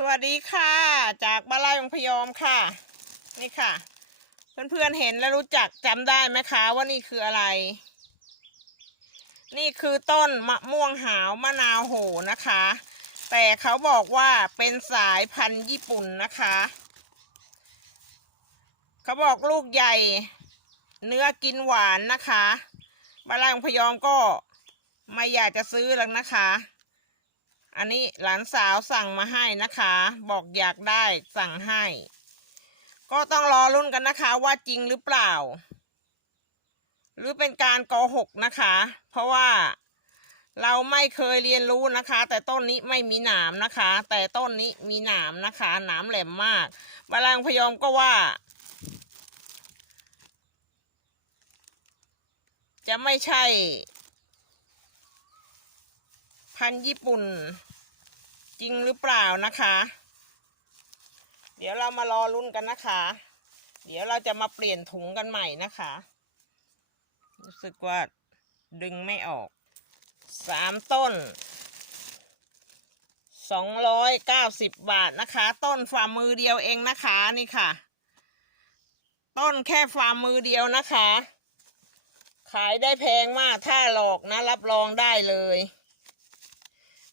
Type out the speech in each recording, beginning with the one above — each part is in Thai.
สวัสดีค่ะ จากบ้านไร่องพยอมค่ะ นี่ค่ะ เพื่อนๆเห็นแล้วรู้จักจำได้ไหมคะว่านี่คืออะไร นี่คือต้นมะม่วงหาวมะนาวโหนะคะ แต่เขาบอกว่าเป็นสายพันธุ์ญี่ปุ่นนะคะ เขาบอกลูกใหญ่ เนื้อกินหวานนะคะบ้านไร่องพยอมก็ไม่อยากจะซื้อแล้วนะคะ อันนี้หลานสาวสั่งมาให้นะคะ บอกอยากได้สั่งให้ ก็ต้องรอรุ่นกันนะคะว่าจริงหรือเปล่า หรือเป็นการโกหกนะคะ เพราะว่าเราไม่เคยเรียนรู้นะคะ แต่ต้นนี้ไม่มีหนามนะคะ แต่ต้นนี้มีหนามนะคะหนามแหลมมากบาลางพยอมก็ว่า จะไม่ใช่ พันญี่ปุ่น จริงหรือเปล่านะคะ เดี๋ยวเรามารอรุ่นกันนะคะ เดี๋ยวเราจะมาเปลี่ยนถุงกันใหม่นะคะ รู้สึกว่าดึงไม่ออกสามต้นสองร้อยเก้าสิบบาทนะคะ ต้นฝ่ามือเดียวเองนะคะนี่ค่ะ ต้นแค่ฝ่ามือเดียวนะคะ ขายได้แพงมากถ้าหลอกนะรับรองได้เลย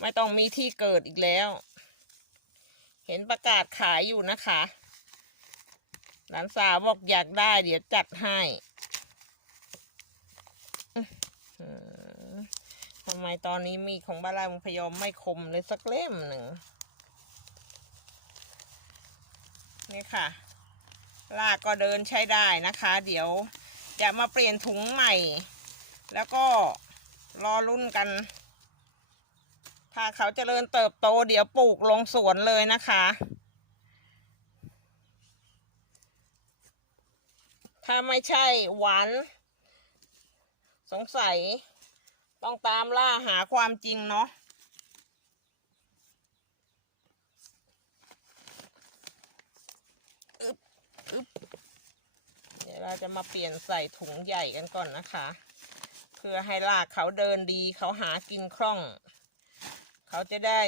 ไม่ต้องมีที่เกิดอีกแล้ว เห็นประกาศขายอยู่นะคะ หลานสาวบอกอยากได้เดี๋ยวจัดให้ทำไมตอนนี้มีของบ้านลามงพยอมไม่คมเลยสักเล่มหนึ่ง นี่ค่ะ ลากก็เดินใช้ได้นะคะ เดี๋ยวจะมาเปลี่ยนถุงใหม่ แล้วก็รอรุ่นกัน ถ้าเขาเจริญเติบโตเดี๋ยวปลูกลงสวนเลยนะคะ ถ้าไม่ใช่หวานสงสัย ต้องตามล่าหาความจริงเนาะเดี๋ยวเราจะมาเปลี่ยนใส่ถุงใหญ่กันก่อนนะคะ เพื่อให้ลากเขาเดินดีเขาหากินคล่อง เขาจะได้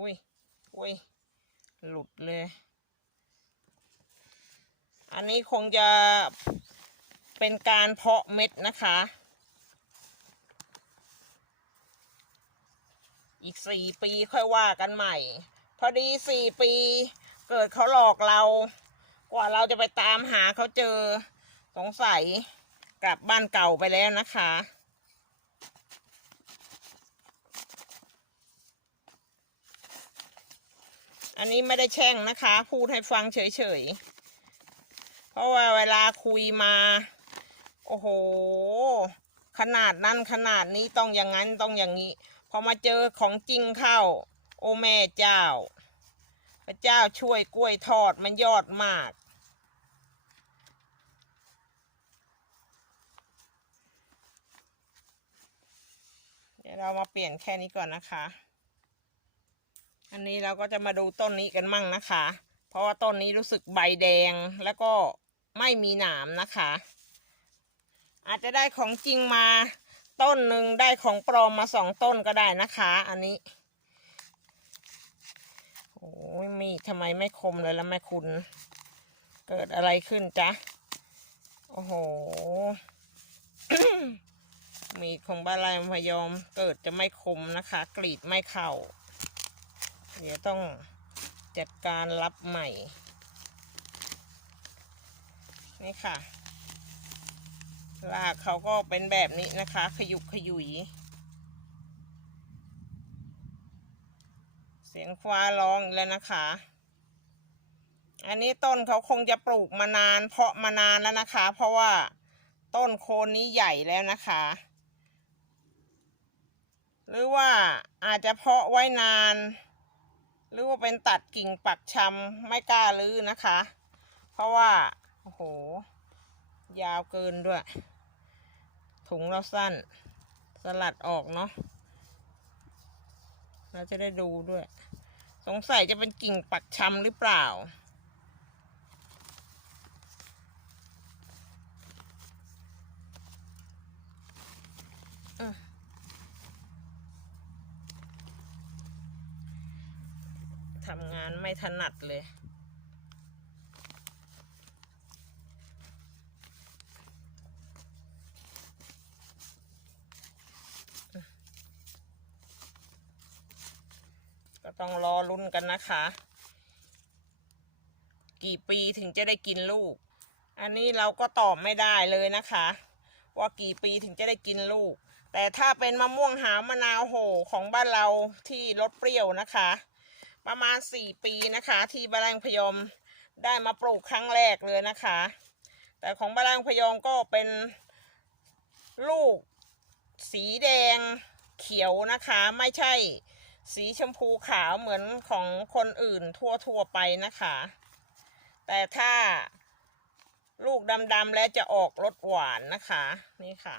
อุ้ยอุ้ยหลุดเลย อันนี้คงจะเป็นการเพาะเม็ดนะคะ อีกสี่ปีค่อยว่ากันใหม่ พอดีสี่ปีเกิดเขาหลอกเรา กว่าเราจะไปตามหาเขาเจอ สงสัยกลับบ้านเก่าไปแล้วนะคะ อันนี้ไม่ได้แช่งนะคะ พูดให้ฟังเฉยๆ เพราะว่าเวลาคุยมา โอ้โห ขนาดนั้นขนาดนี้ต้องอย่างนั้นต้องอย่างนี้ พอมาเจอของจริงเข้า โอแม่เจ้า พระเจ้าช่วยกล้วยทอดมันยอดมาก ดี๋ยวเรามาเปลี่ยนแค่นี้ก่อนนะคะ อันนี้เราก็จะมาดูต้นนี้กันมั่งนะคะ เพราะว่าต้นนี้รู้สึกใบแดงแล้วก็ไม่มีหนามนะคะ อาจจะได้ของจริงมาต้นหนึ่งได้ของปลอมมาสองต้นก็ได้นะคะ อันนี้โอ้ยมีทำไมไม่คมเลยแล้วแม่คุณ เกิดอะไรขึ้นจ๊ะ โอ้โห มีดของบ้านลายพยอมเกิดจะไม่คมนะคะ กรีดไม่เข้า เดี๋ยวต้องจัดการรับใหม่ นี่ค่ะ ลากเขาก็เป็นแบบนี้นะคะ ขยุกขยุย เสียงฟ้าร้องแล้วนะคะ อันนี้ต้นเขาคงจะปลูกมานาน เพาะมานานแล้วนะคะ เพราะว่าต้นโคนนี้ใหญ่แล้วนะคะ หรือว่าอาจจะเพาะไว้นาน หรือว่าเป็นตัดกิ่งปักชำไม่กล้าลื้อนะคะ เพราะว่า โอ้โห ยาวเกินด้วย ถุงเราสั้น สลัดออกเนาะเราจะได้ดูด้วย สงสัยจะเป็นกิ่งปักชำหรือเปล่า ทำงานไม่ถนัดเลย ก็ต้องรอลุ้นกันนะคะ กี่ปีถึงจะได้กินลูก อันนี้เราก็ตอบไม่ได้เลยนะคะ ว่ากี่ปีถึงจะได้กินลูกแต่ถ้าเป็นมะม่วงหาวมะนาวโหของบ้านเราที่รสเปรี้ยวนะคะ ประมาณสี่ปีนะคะ ที่บานแรงพยอมได้มาปลูกครั้งแรกเลยนะคะ แต่ของบานแรงพยอมก็เป็นลูกสีแดงเขียวนะคะ ไม่ใช่สีชมพูขาวเหมือนของคนอื่นทั่วๆไปนะคะ แต่ถ้าลูกดำๆแล้วจะออกรสหวานนะคะ นี่ค่ะ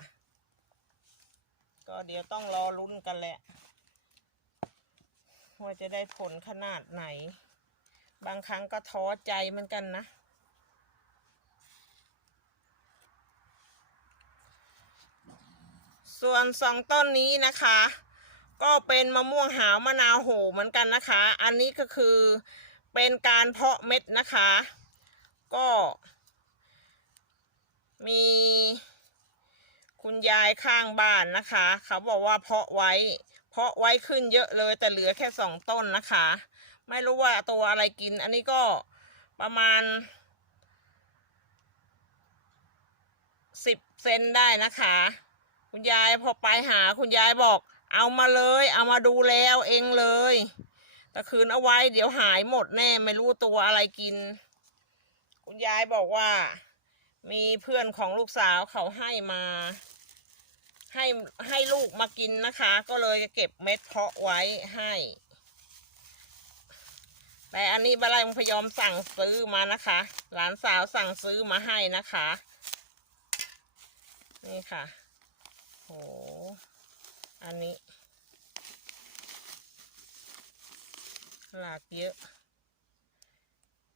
ก็เดี๋ยวต้องรอลุ้นกันแหละ ว่าจะได้ผลขนาดไหน บางครั้งก็ท้อใจเหมือนกันนะส่วนสองต้นนี้นะคะ ก็เป็นมะม่วงหาวมะนาวโหเหมือนกันนะคะ อันนี้ก็คือเป็นการเพาะเม็ดนะคะ ก็มีคุณยายข้างบ้านนะคะ เขาบอกว่าเพาะไว้ เพาะไว้ขึ้นเยอะเลยแต่เหลือแค่สองต้นนะคะ ไม่รู้ว่าตัวอะไรกิน อันนี้ก็ประมาณสิบเซนได้นะคะ คุณยายพอไปหาคุณยายบอก เอามาเลย เอามาดูแล้วเองเลยแต่คืนเอาไว้เดี๋ยวหายหมดแน่ไม่รู้ตัวอะไรกิน คุณยายบอกว่า มีเพื่อนของลูกสาวเขาให้มา ให้ให้ลูกมากินนะคะ ก็เลยจะเก็บเม็ดเพาะไว้ให้ แต่อันนี้บาลายมพยอมสั่งซื้อมานะคะ หลานสาวสั่งซื้อมาให้นะคะ นี่ค่ะโหอันนี้หลากเยอะ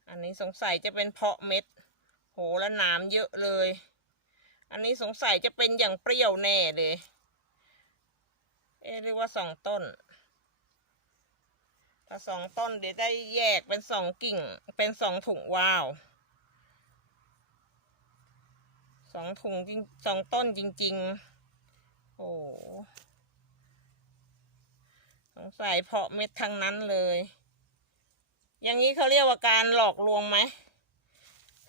อันนี้สงสัยจะเป็นเพาะเม็ด โห แล้วหน้ำเยอะเลย อันนี้สงสัยจะเป็นอย่างเปรี้ยวแน่เลย เอ๊เรียกว่าสองต้น ถ้าสองต้นเดี๋ยวได้แยกเป็นสองกิ่ง เป็นสองถุงว้าวสองถุงจริงสองต้นจริง ๆ โอ้สงสัยเพาะเม็ดทั้งนั้นเลย อย่างนี้เขาเรียกว่าการหลอกลวงไหม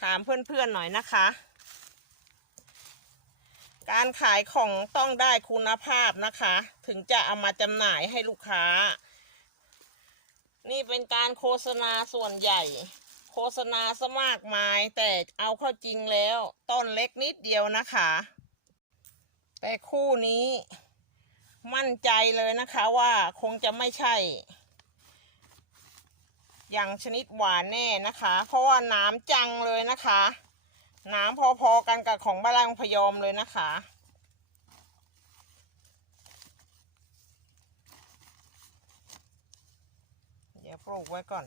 ถามเพื่อนๆหน่อยนะคะ การขายของต้องได้คุณภาพนะคะ ถึงจะเอามาจำหน่ายให้ลูกค้า นี่เป็นการโฆษณาส่วนใหญ่ โฆษณาซะมากมาย แต่เอาเข้าจริงแล้วต้นเล็กนิดเดียวนะคะ แต่คู่นี้มั่นใจเลยนะคะว่าคงจะไม่ใช่ อย่างชนิดหวานแน่นะคะ เพราะว่าน้ำจังเลยนะคะ น้ำพอๆกันกับของบ้านแรงพยอมเลยนะคะ เดี๋ยวปลูกไว้ก่อน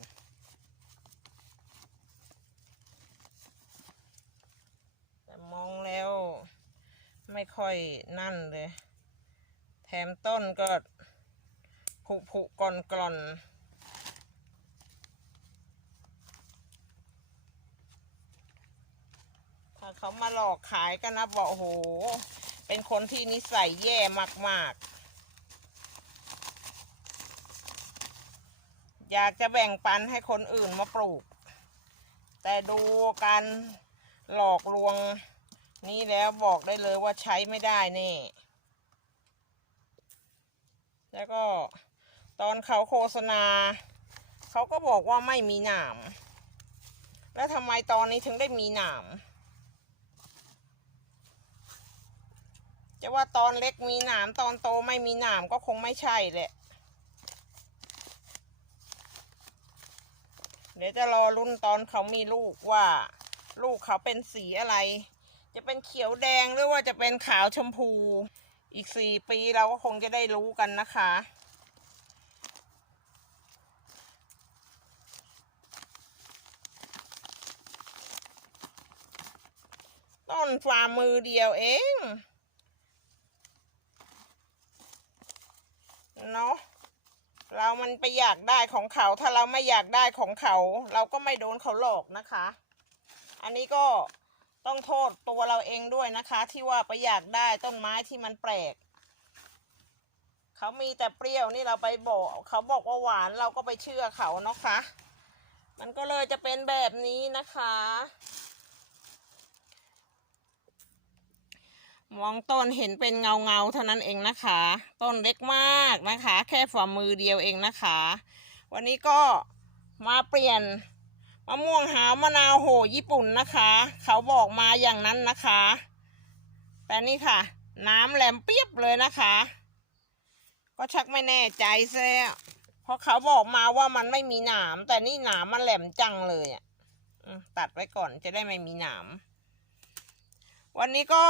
แต่มองแล้วไม่ค่อยนั่นเลย แถมต้นก็ผุผุกร่อนกร่อนถ้า เขามาหลอกขายกันนะบอกโอ้โห เป็นคนที่นิสัยแย่มาก ๆ อยากจะแบ่งปันให้คนอื่นมาปลูก แต่ดูการหลอกลวงนี้แล้วบอกได้เลยว่าใช้ไม่ได้แน่แล้วก็ตอนเขาโฆษณา เขาก็บอกว่าไม่มีหนาม แล้วทำไมตอนนี้ถึงได้มีหนาม จะว่าตอนเล็กมีหนามตอนโตไม่มีหนามก็คงไม่ใช่แหละ เดี๋ยวจะรอรุ่นตอนเขามีลูกว่า ลูกเขาเป็นสีอะไร จะเป็นเขียวแดงหรือว่าจะเป็นขาวชมพู อีกสี่ปีเราก็คงจะได้รู้กันนะคะต้นฝ่ามือเดียวเอง เนาะเรามันไปอยากได้ของเขา ถ้าเราไม่อยากได้ของเขา เราก็ไม่โดนเขาหลอกนะคะ อันนี้ก็ต้องโทษตัวเราเองด้วยนะคะ ที่ว่าไปอยากได้ต้นไม้ที่มันแปลกเขามีแต่เปรี้ยวนี่เราไปบอกเขาบอกว่าหวานเราก็ไปเชื่อเขาเนาะคะ มันก็เลยจะเป็นแบบนี้นะคะ มองต้นเห็นเป็นเงาเงาๆเท่านั้นเองนะคะ ต้นเล็กมากนะคะ แค่ฝ่ามือเดียวเองนะคะ วันนี้ก็มาเปลี่ยนมะม่วงหาวมะนาวโหญี่ปุ่นนะคะ เขาบอกมาอย่างนั้นนะคะ แต่นี่ค่ะ น้ำแหลมเปียบเลยนะคะ ก็ชักไม่แน่ใจซะแล้วเพราะเขาบอกมาว่ามันไม่มีหนาม แต่นี่หนามมันแหลมจังเลยอะตัดไว้ก่อนจะได้ไม่มีหนามวันนี้ก็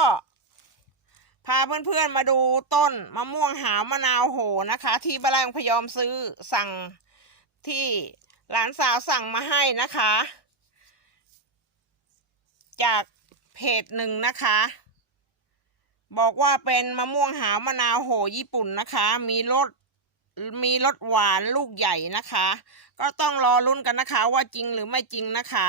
พาเพื่อนๆมาดูต้นมะม่วงหาวมะนาวโหนะคะ ที่บ้านไร่ของพยอมซื้อสั่งที่หลานสาวสั่งมาให้นะคะ จากเพจหนึ่งนะคะ บอกว่าเป็นมะม่วงหาวมะนาวโหญี่ปุ่นนะคะ มีรสมีรสหวานลูกใหญ่นะคะ ก็ต้องรอลุ้นกันนะคะว่าจริงหรือไม่จริงนะคะ